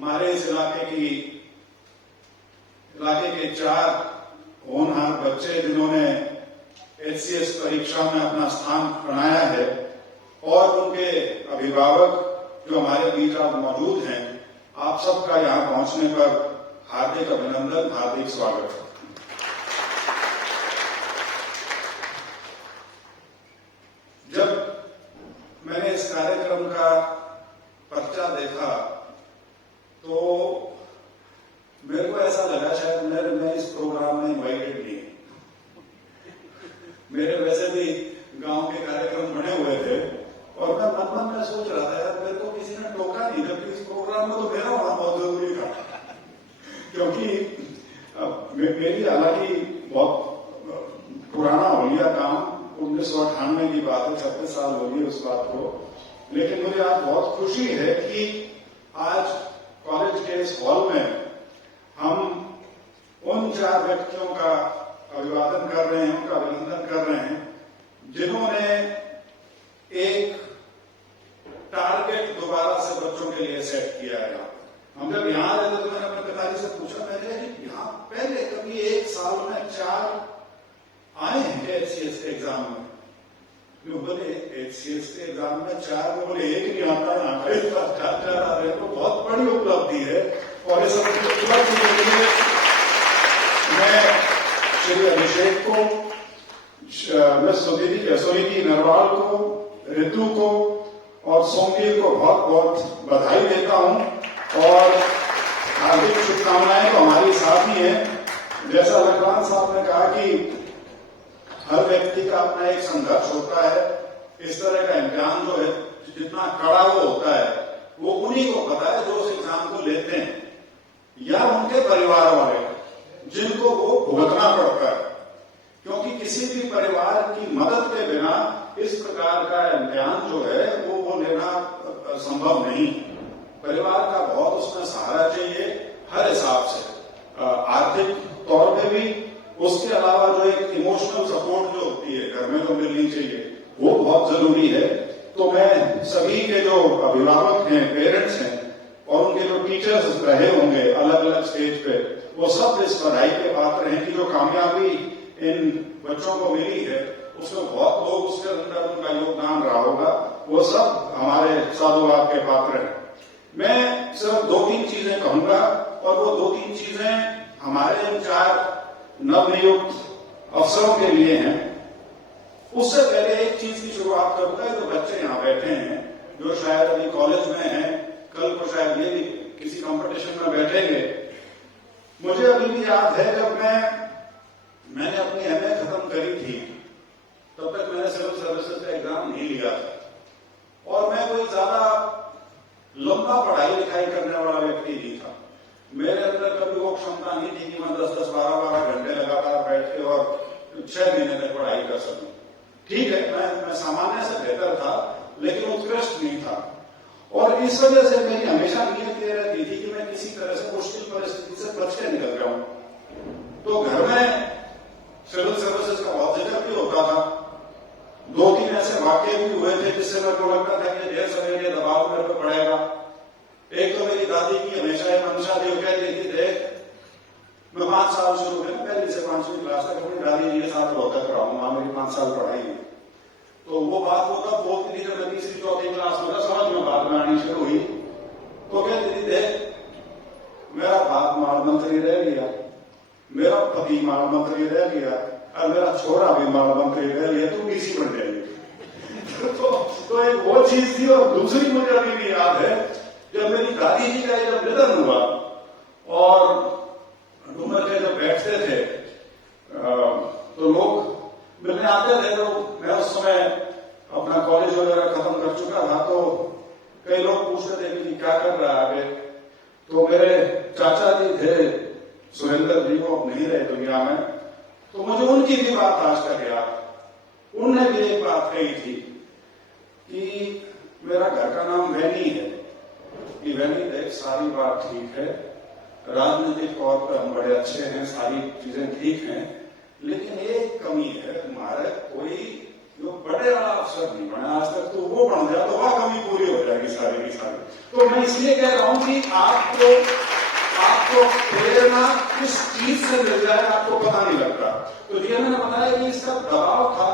हमारे इस इलाके के 4 होनहार बच्चे जिन्होंने HCS परीक्षा में अपना स्थान बनाया है और उनके अभिभावक जो हमारे बीच आज मौजूद हैं, आप सबका यहाँ पहुंचने पर हार्दिक अभिनंदन, हार्दिक स्वागत। जब मैंने इस कार्यक्रम का पर्चा देखा तो मेरे को ऐसा लगा शायद मैं इस प्रोग्राम में इन्वाइटेड नहीं। मेरे वैसे भी गांव के कार्यक्रम बने हुए थे और मैं मन में सोच रहा था यार मेरे को किसी ने टोका नहीं, जबकि इस प्रोग्राम में तो मेरा होना बहुत जरूरी था, क्योंकि मेरी हालांकि बहुत पुराना हो गया काम, 1998 की बात है, 36 साल हो गई उस बात को। लेकिन मुझे आज बहुत खुशी है कि आज कॉलेज के इस हॉल में हम उन 4 व्यक्तियों का अभिवादन कर रहे हैं, उनका अभिनंदन कर रहे हैं जिन्होंने एक टारगेट दोबारा से बच्चों के लिए सेट किया है। हम जब यहां आए थे तो मैंने अपने पिताजी से पूछा, मैंने कि यहाँ पहले कभी एक साल में 4 आए हैं HCS के एग्जाम में? बोले HCS के एग्जाम में 4 में बोले एक नहीं आता है, यहाँ इस बार 4 आ रहे हैं, तो बहुत बड़ी उपलब्धि है। और इस उपलब्धि के लिए मैं श्री अभिषेक को, मैं सुनीति नरवाल को, ऋतु को और सोमवीर को बहुत बहुत बधाई देता हूं और हार्दिक शुभकामनाएं तो हमारी साथ ही है। जैसा लखरान साहब ने कहा कि हर व्यक्ति का अपना एक संघर्ष होता है, इस तरह का इम्तिहान जो है जितना कड़ा वो होता है वो उन्हीं को पता है जो उस एग्जाम को लेते हैं या उनके परिवार वाले जिनको वो भुगतना पड़ता है, क्योंकि किसी भी परिवार की मदद के बिना इस प्रकार का इम्तिहान जो है वो लेना संभव नहीं। परिवार का बहुत उसमें सहारा चाहिए हर हिसाब से, आर्थिक तौर पे भी, उसके अलावा जो एक इमोशनल सपोर्ट जो होती है घर में जो मिलनी चाहिए वो बहुत जरूरी है। तो मैं सभी के जो अभिभावक हैं, पेरेंट्स हैं और उनके जो टीचर्स रहे होंगे अलग अलग स्टेज पे, वो सब इस बधाई के पात्र हैं कि जो कामयाबी इन बच्चों को मिली है उसमें बहुत लोग उसके अंदर उनका योगदान रहा होगा, वो सब हमारे साधुवाद के पात्र हैं। मैं सिर्फ 2-3 चीजें कहूंगा और वो 2-3 चीजें हमारे इन 4 नवनियुक्त अफसरों के लिए हैं। उससे पहले एक चीज की शुरुआत करूंगा। जो बच्चे यहाँ बैठे हैं जो शायद अभी कॉलेज में हैं, कल को शायद ये भी किसी कंपटीशन में बैठेंगे। मुझे अभी भी याद है जब मैंने अपनी MA खत्म करी थी, तब तक मैंने सिविल सर्विसेज का एग्जाम नहीं लिया था और मैं कोई ज्यादा लंबा पढ़ाई लिखाई करने वाला व्यक्ति नहीं था। मेरे अंदर कभी वो क्षमता नहीं थी कि मैं 10-10, 12-12 घंटे लगातार बैठ के और 6 महीने तक पढ़ाई कर सकूं। ठीक है, मैं सामान्य से बेहतर था लेकिन उत्कृष्ट नहीं था और इस वजह से मेरी हमेशा नीयत ये रहती थी कि मैं किसी तरह से मुश्किल परिस्थिति से बच के निकल जाऊं। तो घर में सिविल सर्विसेज का बहुत जिक्र भी होता था। 2-3 ऐसे वाक्य भी हुए थे जिससे मेरे को लगता था कि ढेर सारे ये दबाव मेरे पे पड़ेगा। एक तो मेरी दादी की हमेशा एक मंशा थी, वो कहती थी देख मैं 5 साल शुरू में 1ली से 5वीं क्लास तक अपनी दादी जी के साथ होता कराऊंगा, मेरी 5 साल पढ़ाई है। तो वो बात वो तब बोलती थी जब मैं 3री-4री क्लास में था, समझ में बात में आनी शुरू हुई। तो कहती थी देख मेरा बाप माल मंत्री रह गया, मेरा पति माल मंत्री रह गया और मेरा छोरा भी माल मंत्री रह गया, तू DC बन जाएगी। तो एक वो चीज थी। और दूसरी मुझे अभी भी याद है जब मेरी दादी जी का जब निधन हुआ और डूमर के जब बैठते थे तो लोग मिलने आते थे। तो मैं उस समय अपना कॉलेज वगैरह खत्म कर चुका था, तो कई लोग पूछते थे कि क्या कर रहा है आगे। तो मेरे चाचा जी थे सुरेंद्र जी, वो नहीं रहे दुनिया में, तो मुझे उनकी भी बात आज तक याद। उनने भी एक बात कही थी कि मेरा घर का नाम वैनी है, कि वैनी देख सारी बात ठीक है, राजनीतिक तौर पर हम बड़े अच्छे हैं, सारी चीजें ठीक हैं, लेकिन एक कमी है, हमारे कोई जो बड़े वाला अफसर नहीं बना आज तक, तो वो बन जाए तो वह कमी पूरी हो जाएगी सारी की सारी। तो मैं इसलिए कह रहा हूं कि आपको प्रेरणा किस चीज से मिल जाए आपको पता नहीं लगता। तो ये मैंने बताया कि इसका दबाव था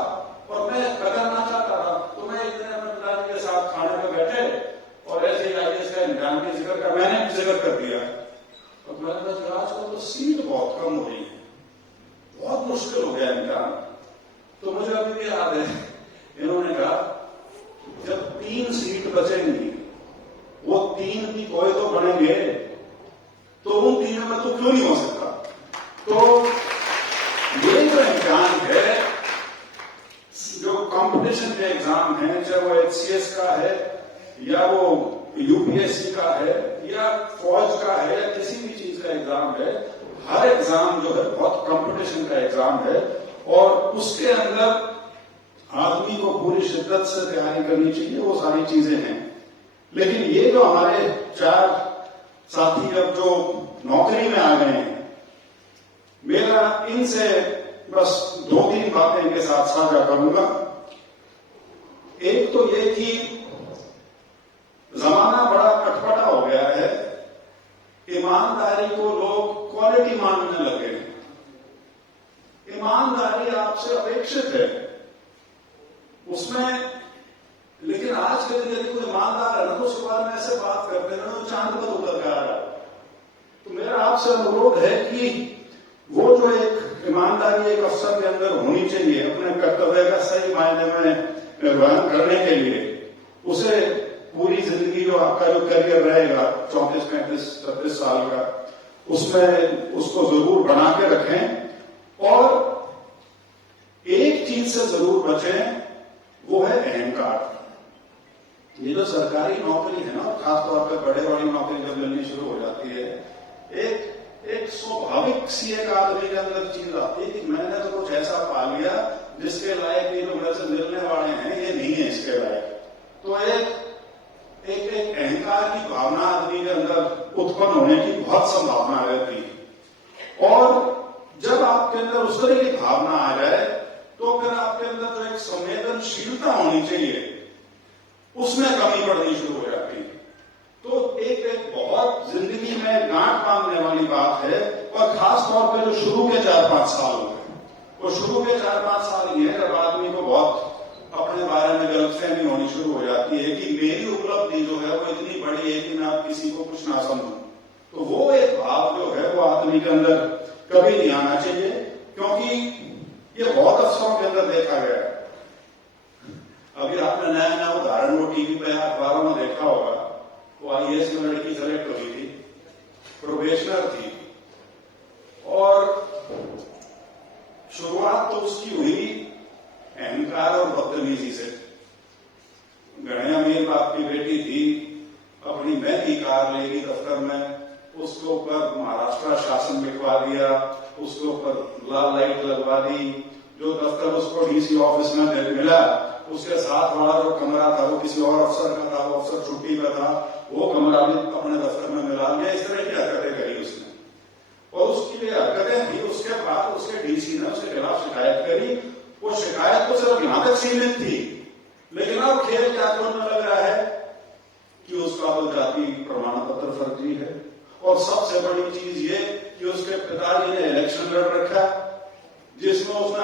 और मैं करना चाहता था। तो मैं एक दिन अपने पिताजी के साथ खाने पर बैठे और ऐसे ही आईएएस का इम्तिहान की जिक्र का मैंने भी जिक्र कर दिया। और मैंने कहा आजकल तो सीट बहुत कम हो रही है, बहुत मुश्किल हो गया इम्तिहान। तो मुझे अभी भी याद है, इन्होंने कहा जब 3 सीट बचेंगी वो 3 भी कोई तो बनेंगे, तो उन 3 में तो क्यों नहीं हो सकता। तो ये जो एग्जाम है, जो कंपटीशन के एग्जाम है, चाहे वो एचसीएस का है या वो यूपीएससी का है या फौज का है या किसी भी चीज का एग्जाम है, हर एग्जाम जो है बहुत कंपटीशन का एग्जाम है और उसके अंदर आदमी को पूरी शिद्दत से तैयारी करनी चाहिए, वो सारी चीजें हैं। लेकिन ये जो हमारे 4 साथी अब जो नौकरी में आ गए हैं, मेरा इनसे बस 2-3 बातें इनके साथ साझा करूंगा। एक तो ये कि जमाना बड़ा कटपटा हो गया है, ईमानदारी को लोग क्वालिटी मानने लगे हैं। ईमानदारी आपसे अपेक्षित है उसमें, लेकिन आज के दिन यदि कोई ईमानदार है ना तो उसके बारे में ऐसे बात करते हैं तो चांद पर उतर के आ रहा है। तो मेरा आपसे अनुरोध है कि वो जो एक ईमानदारी एक अफसर के अंदर होनी चाहिए अपने कर्तव्य का सही मायने में निर्वहन करने के लिए, उसे पूरी जिंदगी जो आपका जो करियर रहेगा 34, 35, 36 साल का, उसमें उसको जरूर बना के रखें। और एक चीज से जरूर बचें, वो है अहंकार। ये जो सरकारी नौकरी है ना, खासतौर पर बड़े वाली नौकरी जब मिलनी शुरू हो जाती है, एक स्वाभाविक सी एक आदमी के अंदर चीज आती है कि मैंने तो कुछ ऐसा पा लिया जिसके लायक ये जो मेरे से मिलने वाले हैं ये नहीं है इसके लायक। तो एक अहंकार की भावना आदमी के अंदर उत्पन्न होने की बहुत संभावना रहती है। और जब आपके अंदर उस तरह की भावना आ जाए तो फिर आपके अंदर जो एक संवेदनशीलता होनी चाहिए उसमें कमी पड़नी शुरू हो जाती है। तो एक बहुत जिंदगी में गांठ बांधने वाली बात है। और खास तौर पर जो शुरू के 4-5 साल होते हैं, वो शुरू के 4-5 साल ये है जब आदमी को बहुत अपने बारे में गलतफहमी होनी शुरू हो जाती है कि मेरी उपलब्धि जो है वो इतनी बड़ी है कि मैं आप किसी को कुछ ना समझूं। तो वो एक भाव जो है वो आदमी के अंदर कभी नहीं आना चाहिए, क्योंकि ये बहुत अफसरों के अंदर देखा गया है। अभी आपने नया नया उदाहरण वो टीवी पे अखबारों में देखा होगा, वो आईएएस में लड़की सेलेक्ट हुई थी, प्रोबेशनर थी, और शुरुआत तो उसकी हुई अहंकार और बदतमीजी से। गणे अमीर बाप की बेटी थी, अपनी महंगी कार लेगी दफ्तर में, उसके ऊपर महाराष्ट्र शासन लिखवा दिया, उसके ऊपर लाल लाइट लगवा दी। जो दफ्तर उसको डीसी ऑफिस में मिला, उसके साथ वाला जो कमरा था वो किसी और अफसर का था, वो अफसर छुट्टी पर था, वो कमरा भी अपने दफ्तर में मिला लिया। इस तरह की हरकतें करी उसने, और उसकी जो हरकतें थी उसके बाद उसके डीसी ने उसके खिलाफ शिकायत करी। वो शिकायत तो सिर्फ यहां तक सीमित थी, लेकिन अब खेल क्या होने लग रहा है कि उसका तो जाति प्रमाण पत्र फर्जी है। और सबसे बड़ी चीज ये कि उसके पिताजी ने इलेक्शन लड़ रखा, जिसमें उसने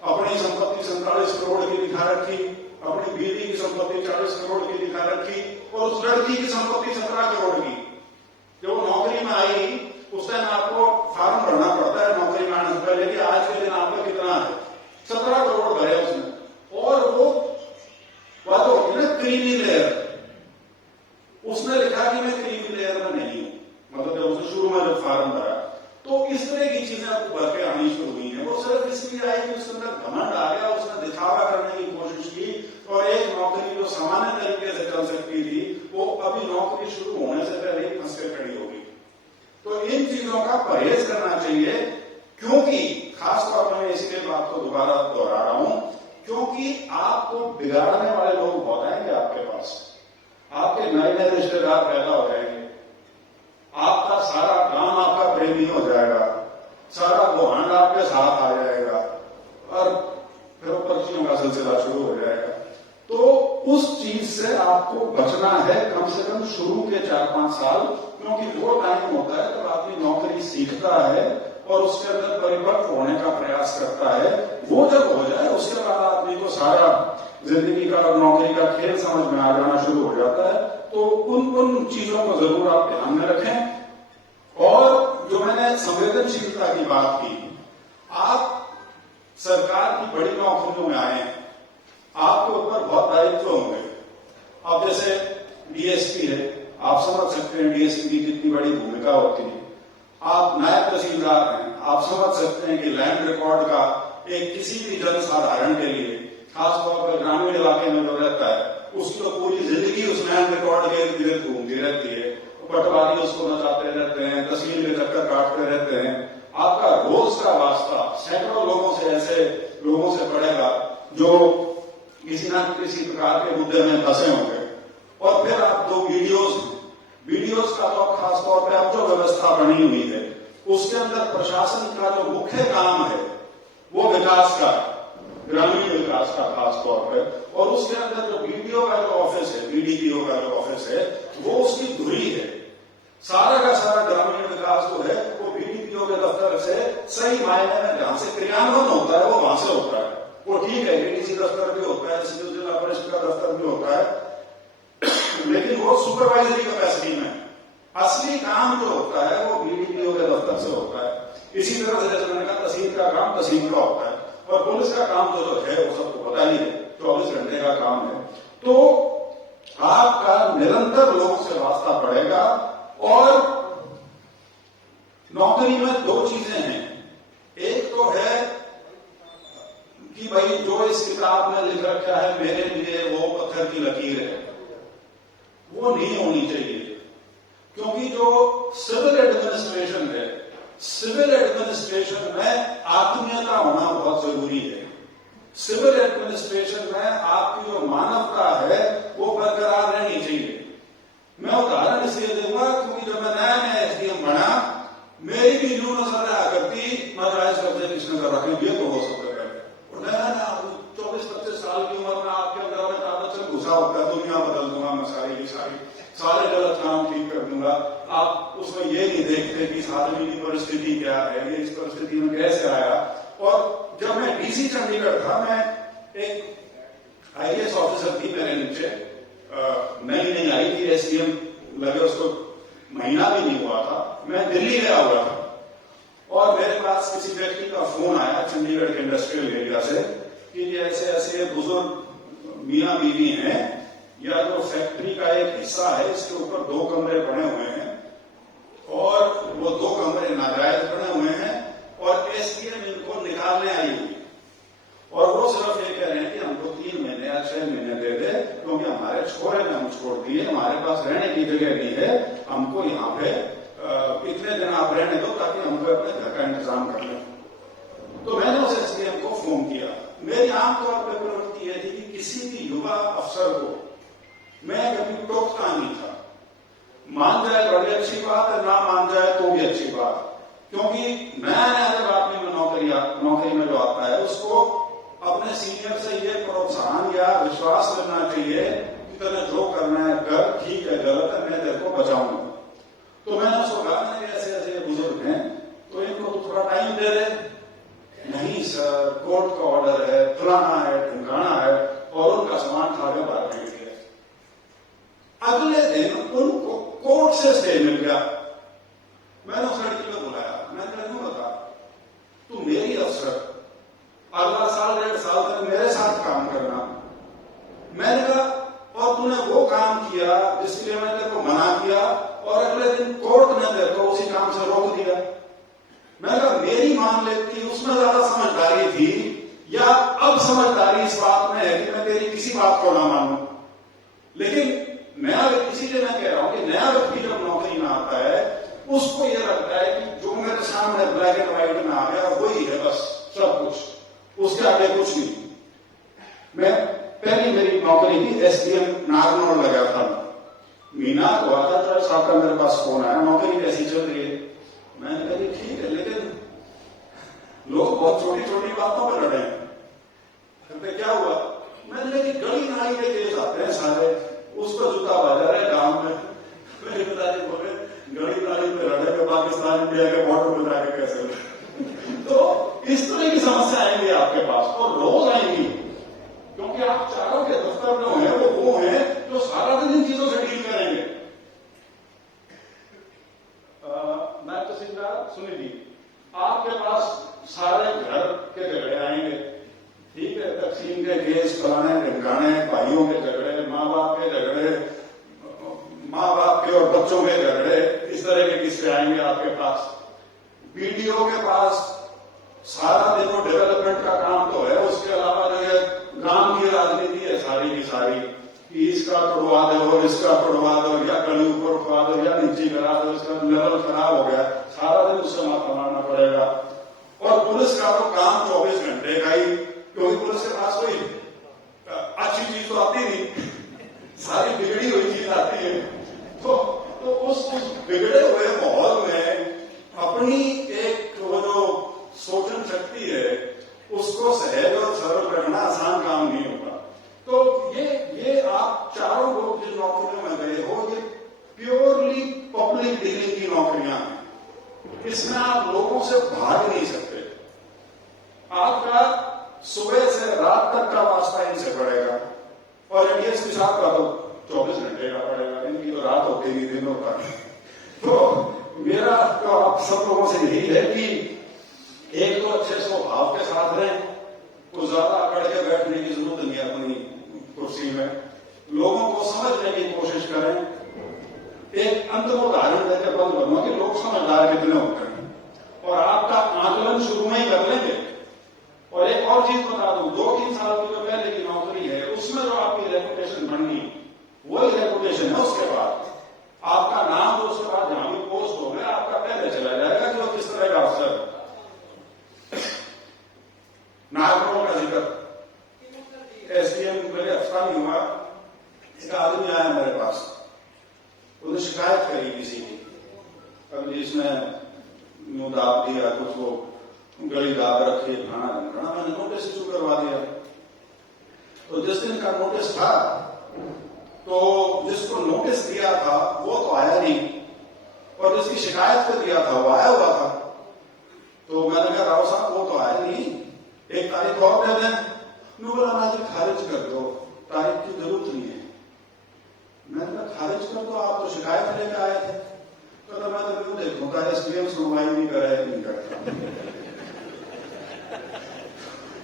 अपनी संपत्ति 47 करोड़ की दिखा रखी, अपनी बीवी की संपत्ति 40 करोड़ की दिखा रखी, और उस लड़की की संपत्ति 17 करोड़ की। जब वो नौकरी में आई उस टाइम आपको फॉर्म भरना पड़ता है नौकरी में आने से पहले कि आज के दिन आपका कितना है, 17 करोड़ भरे उसने। और वो बात होती ना क्रीमी लेयर, उसने लिखा कि मैं क्रीमी लेयर में नहीं हूं, मतलब जब उसने शुरू में जब फॉर्म भरा। तो इस तरह की चीजें आपको भर के आनी शुरू हुई है। वो सिर्फ इसलिए आई कि उसके अंदर घमंड आ गया, उसने दिखावा करने की कोशिश की, और एक नौकरी जो सामान्य तरीके से चल सकती थी वो अभी नौकरी शुरू होने से पहले ही फंस के खड़ी होगी। तो इन चीजों का परहेज करना चाहिए, क्योंकि खासतौर पर मैं इसलिए बात को दोबारा दोहरा रहा हूं, क्योंकि आपको बिगाड़ने वाले लोग बहुत आएंगे आपके पास, आपके नए नए रिश्तेदार पैदा हो जाएंगे, आपका सारा काम आपका प्रेमी हो जाएगा, सारा गुहांड आपके साथ आ जाएगा, और फिर पर्चियों का सिलसिला 4-5 साल, क्योंकि वो टाइम होता है जब आदमी नौकरी सीखता है और उसके अंदर परिपक्व होने का प्रयास करता है। वो जब हो जाए उसके बाद आदमी को सारा जिंदगी का और नौकरी का खेल समझ में आ जाना शुरू हो जाता है। तो उन चीजों को जरूर आप ध्यान में रखें। और जो मैंने संवेदनशीलता की बात की, आप सरकार की बड़ी नौकरियों में आए, आपके ऊपर बहुत दायित्व होंगे। अब जैसे डीएसपी है, आप समझ सकते हैं डीएसपी की कितनी बड़ी भूमिका होती है। आप नायब तहसीलदार हैं, आप समझ सकते हैं कि लैंड रिकॉर्ड का एक किसी भी जनसाधारण के लिए, खासतौर पर ग्रामीण इलाके में जो रहता है, उसकी तो पूरी जिंदगी उस लैंड रिकॉर्ड के इर्द गिर्द घूमती रहती है। पटवारी उसको नचाते रहते हैं, तहसील में चक्कर काटते रहते हैं। आपका रोज का वास्ता सैकड़ों लोगों से, ऐसे लोगों से पड़ेगा जो किसी न किसी प्रकार के मुद्दे में फंसे होंगे। और फिर आप जो वीडियोज का तो खासतौर पर अब जो व्यवस्था बनी हुई है, उसके अंदर प्रशासन का जो मुख्य काम है वो विकास का, ग्रामीण विकास का खासतौर पर, और उसके अंदर जो बीडीओ का जो ऑफिस है, बीडीपीओ का जो ऑफिस है, वो उसकी धुरी है। सारा का सारा ग्रामीण विकास जो है वो बीडीपीओ के दफ्तर से सही मायने में जहां से क्रियान्वयन होता है वो वहां से होता है। वो ठीक है, एडीसी दफ्तर भी होता है, जिला परिषद का दफ्तर भी होता है, लेकिन वो सुपरवाइजरी कैपेसिटी में। असली काम जो होता है वो बीडीपीओ के दफ्तर से होता है। इसी तरह से जैसे मैंने कहा, तहसील का काम तहसील का होता है, और पुलिस का काम जो है वो सबको पता ही है, 24 घंटे का काम है। तो आपका निरंतर लोगों से वास्ता पड़ेगा। और नौकरी में दो चीजें हैं। एक तो है कि भाई जो इस किताब में लिख रखा है मेरे लिए वो पत्थर की लकीर है, वो नहीं होनी चाहिए। क्योंकि जो सिविल एडमिनिस्ट्रेशन है, सिविल एडमिनिस्ट्रेशन में आत्मीयता होना बहुत जरूरी है। सिविल एडमिनिस्ट्रेशन में आपकी जो मानवता है वो बरकरार रहनी चाहिए। मैं उदाहरण इसलिए दूंगा क्योंकि जब मैं नया एसडीएम बना, मेरी भी यूं नजर आया करती, नाजायज कब्जे किसने कर रखे, ये तो हो सकता है। और नया 24-25 साल की उम्र में आपके अंदर में ताकत घुसा होता है, दुनिया बदल दूंगा मैं, सारे गलत काम ठीक कर दूंगा। आप उसमें ये नहीं देखते कि इस आदमी की परिस्थिति क्या है, ये इस परिस्थिति में कैसे आया। और जब मैं डीसी चंडीगढ़ था, मैं एक आईएएस ऑफिसर थी मेरे नीचे, नई आई थी, एसडीएम लगे उसको महीना भी नहीं हुआ था। मैं दिल्ली गया हुआ था और मेरे पास किसी व्यक्ति का फोन आया चंडीगढ़ के इंडस्ट्रियल एरिया से कि ऐसे ऐसे बुजुर्ग मियाँ बीवी हैं, या जो फैक्ट्री का एक हिस्सा है इसके ऊपर 2 कमरे बने हुए हैं और वो 2 कमरे नाजायज बने हुए हैं, और एसडीएम इनको निकालने आई हुई। और वो सिर्फ ये कह रहे हैं कि हमको 3 महीने या 6 महीने दे दे, क्योंकि हमारे छोरे ने हम छोड़ दिए, हमारे पास रहने की जगह नहीं है, हमको यहाँ पे इतने दिन आप रहने दो ताकि हमको अपने घर का इंतजाम कर लें। तो मैंने उस एसडीएम को फोन किया। मेरी आमतौर पर प्रवृत्ति यह थी कि किसी भी युवा अफसर को मैं कभी टोकता नहीं था। मान जाए बड़ी अच्छी बात है, ना मान जाए तो भी अच्छी बात, क्योंकि नया जब आदमी में नौकरी में जो आता है उसको अपने सीनियर से ये प्रोत्साहन या विश्वास करना चाहिए कि तेरे जो करना है कर, ठीक है गलत है मैं तेरे को बचाऊंगा। तो मैंने उसको कहा, मैंने ऐसे ऐसे बुजुर्ग हैं तो इनको तो थोड़ा टाइम दे दे। नहीं सर, कोर्ट का ऑर्डर है, फलाना है, ढिमकाना है, और उनका सामान खा के बाहर निकल गया। अगले दिन उनको कोर्ट से स्टे मिल गया। मैंने उस लड़की को बुलाया, मैंने कहा क्यों बता, तू मेरी अफसर, अगला साल 1.5 साल तक मेरे साथ काम करना। मैंने कहा और तूने वो काम किया जिसके लिए मैंने तेरे को मना किया, और अगले दिन कोर्ट ने तेरे को उसी काम से रोक दिया। मैंने कहा मेरी मान लेती, उसमें ज्यादा समझदारी थी, या अब समझदारी इस बात में है कि मैं तेरी किसी बात को ना मानूं। लेकिन नया व्यक्ति, इसीलिए मैं कह रहा हूं कि नया व्यक्ति जब नौकरी में आता है उसको यह लगता है कि जो मेरे सामने ब्लैक एंड व्हाइट में आ गया वही है बस सब कुछ, उसके आगे कुछ नहीं। मैं पहली मेरी नौकरी थी एसडीएम नारनौल लगा था, मीना को आता था, साहब का मेरे पास फोन आया, नौकरी कैसी चल रही है। मैंने कहा ठीक है, लेकिन लोग बहुत छोटी छोटी बातों पर लड़े हैं। क्या हुआ? मैंने कहा गली नाली के केस आते हैं सारे, उस पर जूता बाजार है गांव में। मेरे पिताजी इंडिया के बॉर्डर पर जाके कैसे तो इस तरह की समस्या आएंगी आपके पास और रोज आएंगी, क्योंकि आप चारों के दफ्तर जो है वो हैं जो सारा दिन इन चीजों से डील करेंगे। मैं तो सिंह सुनी जी, आपके पास सारे घर के झगड़े आएंगे, ठीक है, तकसीम के केस, फलाने ढिमकाने, भाइयों के झगड़े, माँ बाप के झगड़े, माँ बाप के और बच्चों के झगड़े, इस तरह के किस्से आएंगे आपके पास। बीडीओ के पास सारा दिन वो डेवलपमेंट का काम तो है, उसके अलावा जो है गांव की राजनीति है सारी की सारी, कि इसका तोड़वा दो, इसका तोड़वा दो, या गली ऊपर उठवा दो या नीचे करा दो, इसका लेवल खराब हो गया, सारा दिन उससे माथा मारना पड़ेगा। और पुलिस का तो काम 24 घंटे का ही, क्योंकि पुलिस के पास कोई अच्छी चीज तो आती नहीं, सारी बिगड़ी हुई चीज आती है। तो उस बिगड़े हुए माहौल में अपनी एक वो जो सोचन शक्ति है उसको सहज और सरल रखना आसान काम नहीं होता। तो ये आप चारों लोग जिन नौकरियों में गए हो, ये प्योरली पब्लिक डीलिंग की नौकरियां हैं, इसमें आप लोगों से भाग नहीं सकते। आपका सुबह से रात तक का वास्ता इनसे पड़ेगा, और एडीएसपी साहब का तो 24 घंटे का पड़ेगा, इनकी तो रात होती नहीं, दिन होता है। तो मेरा तो आप सब लोगों से यही है कि एक तो अच्छे स्वभाव के साथ रहें, कुछ ज्यादा अकड़ के बैठने की जरूरत नहीं है अपनी कुर्सी में, लोगों को समझने की कोशिश करें। एक अंतिम उदाहरण देकर बंद करूंगा कि लोग समझदार कितने होते हैं, और आपका आकलन शुरू में ही कर लेंगे। और एक और चीज बता दूं, 2-3 साल की जो पहले की नौकरी है उसमें जो आपकी रेपुटेशन बननी, वही रेपुटेशन है उसके बाद आपका नाम, तो उसके बाद जहां भी पोस्ट हो गया आपका पहले चला जाएगा कि वो किस तरह का अफसर। नागपुर का जिक्र, एसडीएम मेरे हफ्ता नहीं हुआ, एक आदमी आया मेरे पास, उसने शिकायत करी किसी की, अब जिसने यूं दाब दिया, कुछ वो गली दाब रखी, खाना ढंकाना, मैंने नोटिस इशू करवा दिया। तो जिस दिन का नोटिस था, तो जिसको नोटिस दिया था वो तो आया नहीं, और जिसकी शिकायत को दिया था वो आया हुआ था। तो मैंने कहा राव साहब वो तो आया नहीं, एक तारीख और दे दें। बोला ना जी खारिज कर दो, तारीख की जरूरत नहीं है। मैंने कहा खारिज कर दो, आप तो शिकायत लेकर आए थे। तो मैं तो क्यों देखूंगा, एसडीएम सुनवाई नहीं करे, नहीं करता।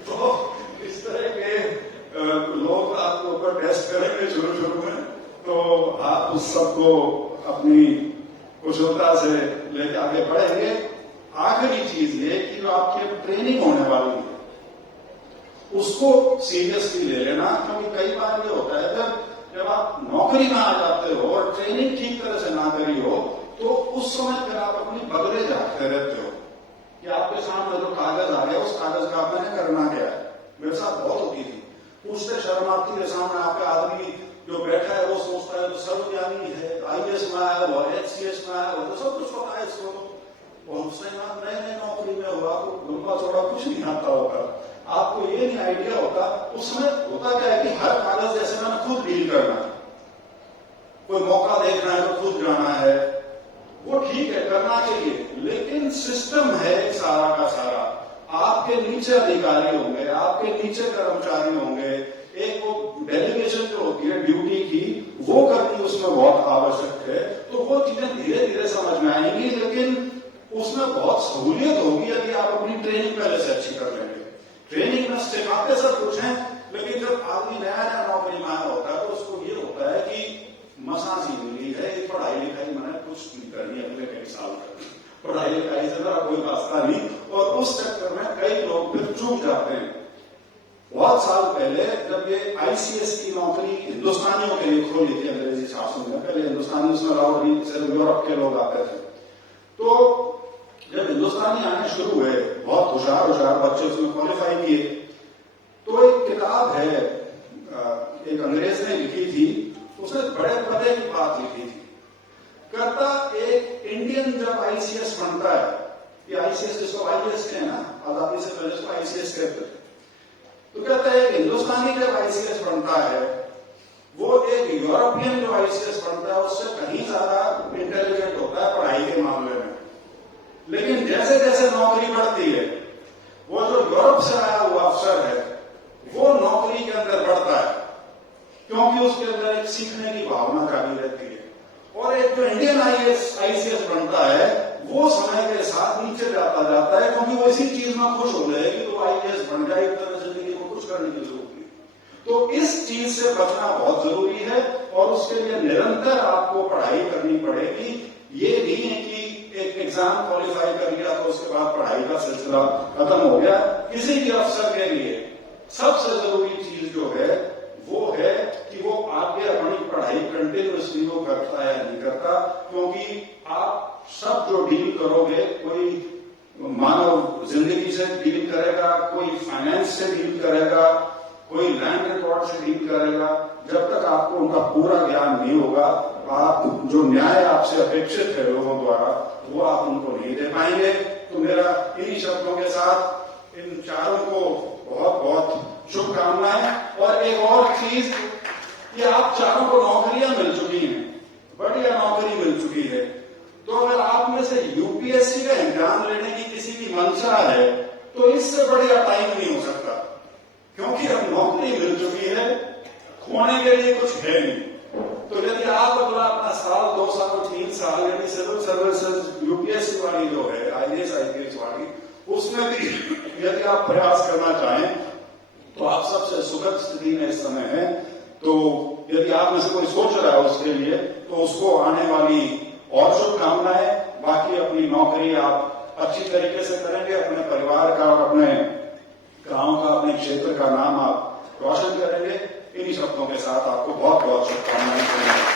तो इस तरह के लोग आपके ऊपर टेस्ट करेंगे शुरू में, तो आप उस सबको अपनी कुशलता से लेकर आगे बढ़ेंगे। आखिरी चीज ये कि जो आपकी ट्रेनिंग होने वाली है उसको सीरियसली ले लेना, क्योंकि कई बार ये होता है जब आप नौकरी में आ जाते हो और ट्रेनिंग ठीक तरह से ना करी हो, तो उस समय फिर आप अपनी बगले झाँकते रहते हो कि आपके सामने जो कागज आ गया उस कागज का आपने करना क्या है। मेरे साथ बहुत होती थी, पूछते शर्म आती है, सामने आपका आदमी जो बैठा है वो सोचता है तो सर्वज्ञानी है, आईएएस में आया हुआ, एचसीएस में आया हुआ, तो सब कुछ पता है इसको, और उसने नए नए नौकरी में हुआ तो लंबा चौड़ा कुछ नहीं आता होगा, आपको ये नहीं आइडिया होता। उसमें होता क्या है कि हर कागज जैसे मैंने खुद डील करना है, कोई मौका देखना है तो खुद जाना है, वो ठीक है करना चाहिए, लेकिन सिस्टम है सारा का सारा, आपके नीचे अधिकारी होंगे, आपके नीचे कर्मचारी होंगे, एक वो डेलीगेशन जो होती है ड्यूटी की वो करनी उसमें बहुत आवश्यक है। तो वो चीजें धीरे धीरे समझ में आएंगी, लेकिन उसमें बहुत सहूलियत होगी यदि आप अपनी ट्रेनिंग पहले से अच्छी कर लेंगे। ट्रेनिंग में सिखाते सब कुछ है, लेकिन जब आदमी नया नया नौकरी में आया होता है तो उसको ये होता है कि मसासी मिली है, पढ़ाई लिखाई मैंने कुछ नहीं करनी अगले कई साल तक, पढ़ाई लिखाई से मेरा कोई वास्ता नहीं, और उस चक्कर में कई लोग फिर चूक जाते हैं। बहुत साल पहले जब ये आईसीएस की नौकरी हिंदुस्तानियों के लिए खोली थी अंग्रेजी शासन में, पहले हिंदुस्तानी उसमें राउंड से यूरोप के लोग आते थे, तो जब हिंदुस्तानी आने शुरू हुए, बहुत होशियार बच्चे उसमें क्वालिफाई किए, तो एक किताब है एक अंग्रेज ने लिखी थी, उसने बड़े पते की बात लिखी थी, कहता एक इंडियन जब आईसीएस बनता है, ये आईसीएस जिसको आईएएस के है ना, आजादी से पहले इसको आईसीएस कहते थे, तो कहता है एक हिंदुस्तानी जब आईसीएस बनता है वो एक यूरोपियन जो आईसीएस बनता है उससे कहीं ज्यादा इंटेलिजेंट होता है पढ़ाई के मामले में। जाती है, वो जो यूरोप से आया हुआ अफसर है वो नौकरी के अंदर बढ़ता है, क्योंकि उसके अंदर एक सीखने की भावना जागी रहती है। और एक जो इंडियन आईसीएस बनता है वो समय के साथ नीचे जाता जाता है, क्योंकि वो इसी चीज में खुश हो गए कि तो आईएएस बन जाए, एक तरह जिंदगी में कुछ करने की जरूरत नहीं। तो इस चीज से बचना बहुत जरूरी है और उसके लिए निरंतर आपको पढ़ाई करनी पड़ेगी। ये नहीं है कि एक एग्जाम क्वालिफाई कर लिया तो उसके बाद पढ़ाई का सिलसिला खत्म हो गया। किसी भी अफसर के लिए सबसे जरूरी चीज जो है वो है कि वो आगे अपनी पढ़ाई कंटिन्यूअसली वो करता है या नहीं करता, क्योंकि आप सब जो डील करोगे, कोई मानव जिंदगी से डील करेगा, कोई फाइनेंस से डील करेगा, कोई लैंड रिकॉर्ड से डील करेगा, जब तक आपको उनका पूरा ज्ञान नहीं होगा, आप जो न्याय आपसे अपेक्षित है लोगों द्वारा वो आप उनको नहीं दे पाएंगे। तो मेरा इन्हीं शब्दों के साथ इन चारों को बहुत बहुत शुभकामनाएं। और एक और चीज कि आप चारों को नौकरियां मिल चुकी हैं, बढ़िया नौकरी मिल चुकी है, तो अगर आप में से यूपीएससी का एग्जाम लेने की किसी की मंशा है तो इससे बढ़िया टाइम नहीं हो सकता, क्योंकि अब नौकरी मिल चुकी है, खोने के लिए कुछ है नहीं। तो यदि आप अगला अपना साल, 2 साल, 3 साल यानी सिविल सर्विसेज यूपीएससी वाली जो है, आईएएस आईपीएस वाली, उसमें भी यदि आप प्रयास करना चाहें तो आप सबसे सुखद स्थिति में इस समय है। तो यदि आप में से कोई सोच रहा है उसके लिए, तो उसको आने वाली और शुभकामनाएं। बाकी अपनी नौकरी आप अच्छी तरीके से करेंगे, अपने परिवार का और अपने गांव का, अपने क्षेत्र का नाम आप रोशन करेंगे। इन्हीं शब्दों के साथ आपको बहुत बहुत शुभकामनाएं।